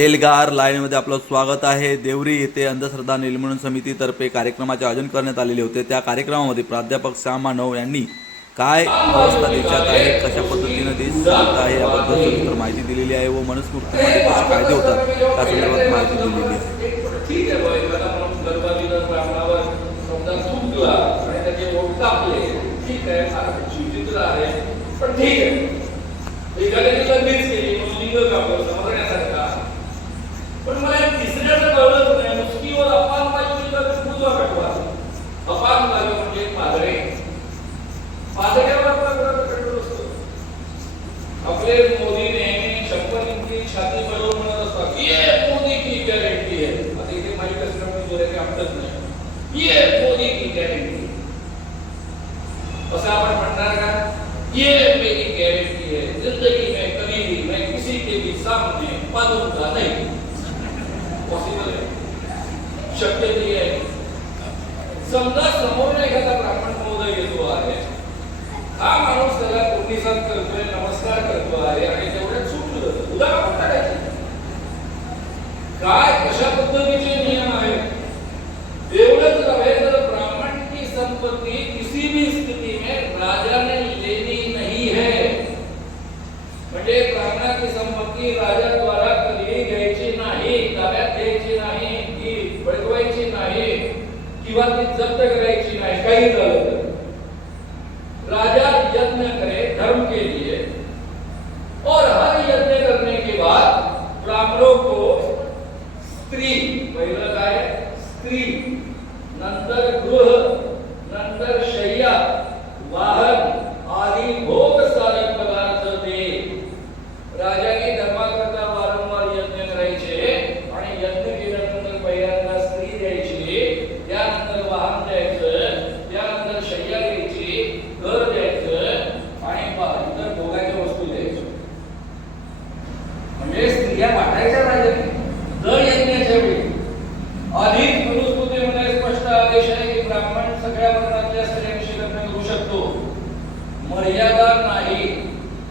एल्गार लाईनमध्ये आपलं स्वागत आहे. देवरी येथे अंधश्रद्धा निर्मूलन समितीतर्फे कार्यक्रमाचे आयोजन करण्यात आलेले होते. त्या कार्यक्रमामध्ये प्राध्यापक श्याम मानव यांनी काय अवस्था देशात आहे कशा पद्धतीनं देश चालत आहे याबद्दल सविस्तर माहिती दिलेली आहे व मनुस्मृतीमध्ये कसे कायदे होतात त्या संदर्भात माहिती दिलेली आहे. इंची छाती बळवून म्हणत असतात ये मोदी की गॅरंटी है आता इथे माहीत असल्यामुळे बोलायचे आपलंच नाही ये मोदी की गॅरंटी असं आपण म्हणणार का ये मेरी गॅरंटी है ज़िंदगी में कभी भी मैं किसी के भी सामने पादूँगा नहीं पॉसिबल है शक्य नाही आहे समजा समोर एखादा ब्राह्मण महोदय येतो आहे हा माणूस त्याला पूर्णिसात करतोय नमस्कार करतो आहे आणि तेवढ्यात सुटलं उद्या आपण टाकायचं काय कशा पद्धतीचे नियम आहेत एवढंच नव्हे तर ब्राह्मण की संपत्ति किसी भी स्थिति में राजा ने लेनी नहीं है म्हणजे ब्राह्मणाची संपत्ती राजा द्वारा कधीही घ्यायची नाही ताब्यात घ्यायची नाही ती बळकवायची नाही, किंवा ती जप्त करायची नाही, काही झालं राजा यज्ञ करे, धर्म के लिए. और हर यज्ञ करने के बाद ब्राह्मणों को स्त्री, पहिलं काय? स्त्री. नंतर गृह, नंतर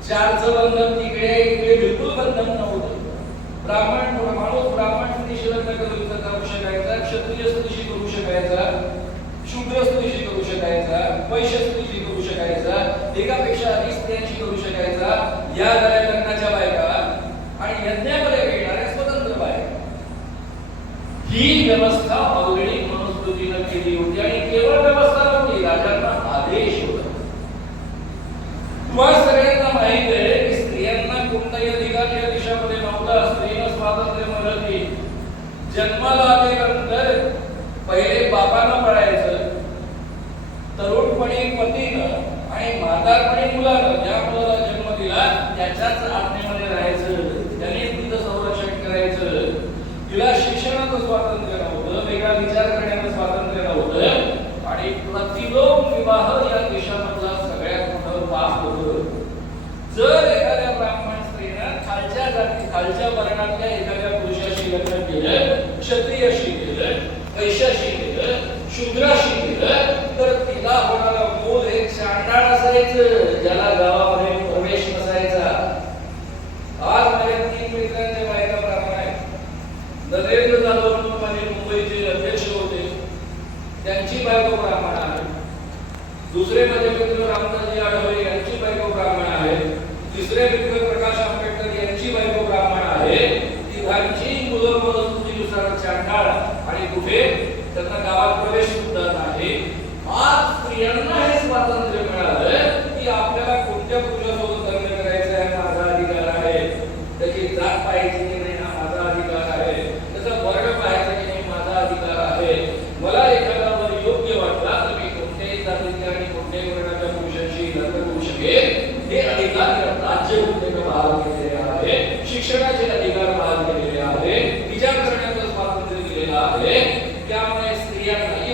चारचं बंधन तिकडे इकडे बिलकुल बंधन नव्हतं. ब्राह्मण माणूस ब्राह्मण स्त्रीशी लग्न करू करू शकायचा. क्षत्रिय स्त्रीशी करू शकायचा. शूद्र स्त्रीशी करू शकायचा. वैश्य स्त्रीशी करू शकायचा. एकापेक्षा अधिक स्त्रियांशी करू शकायचा. या झाल्या लग्नाच्या बायका. आणि यज्ञामध्ये येणाऱ्या स्वतंत्र बायका ही व्यवस्था ऑलरेडी मनुस्मृतीनं केली होती आणि केवळ व्यवस्था नव्हती राजांना आदेश होता. तुम्हाला सगळ्या माहीत आहे की स्त्रियांना कोणताही अधिकार या देशामध्ये नव्हता स्त्रीनं स्वातंत्र्य मिळवली जन्माला आल्यानंतर पहिले बापानं पळायचं. तरुणपणी पतीनं आणि म्हातारपणी मुलानं ज्या मुलाला जन्म दिला त्याच्याच आज्ञेमध्ये राहायचं. त्याने तिचं संरक्षण करायचं. तिला शिक्षणाचं स्वातंत्र्य नव्हतं वेगळा विचार करण्याचं स्वातंत्र्य नव्हतं. आणि प्रतिलोम विवाह या देशामधला सगळ्यात मोठं पाप होतं. जर एखाद्या ब्राह्मण स्त्रीनं खालच्या जाती खालच्या वर्णातल्या एखाद्या पुरुषाशी लग्न केलं क्षत्रियाशी केलं वैश्याशी केलं शूद्राशी केलं तर तिला होणारा मूल एक शांडाळ असायचं ज्याला गावामध्ये प्रवेश नसायचा. आज माझ्या तीन मित्रांचे बायका ब्राह्मण नरेंद्र जाधव म्हणून माझे मुंबईचे अध्यक्ष होते. त्यांची बायको ब्राह्मण आहे. दुसरे माझे मित्र रामदासजी आढावे यांची बायको ब्राह्मण आहे. तिसरे मित्र प्रकाश आंबेडकर माझा अधिकार आहे. त्याची जात पाहिजे माझा अधिकार आहे. माझा अधिकार आहे. मला एखादा वर योग्य वाटला कोणत्याही जातीच्या आणि कोणत्याही वर्णाच्या पुरुषांशी लग्न करू शकेल हे अधिकार राज्य उद्योग आहे. शिक्षणाचे अधिकार बहाल केलेले आहे. विचार करण्याचं दिलेलं आहे. त्यामुळे स्त्रियांना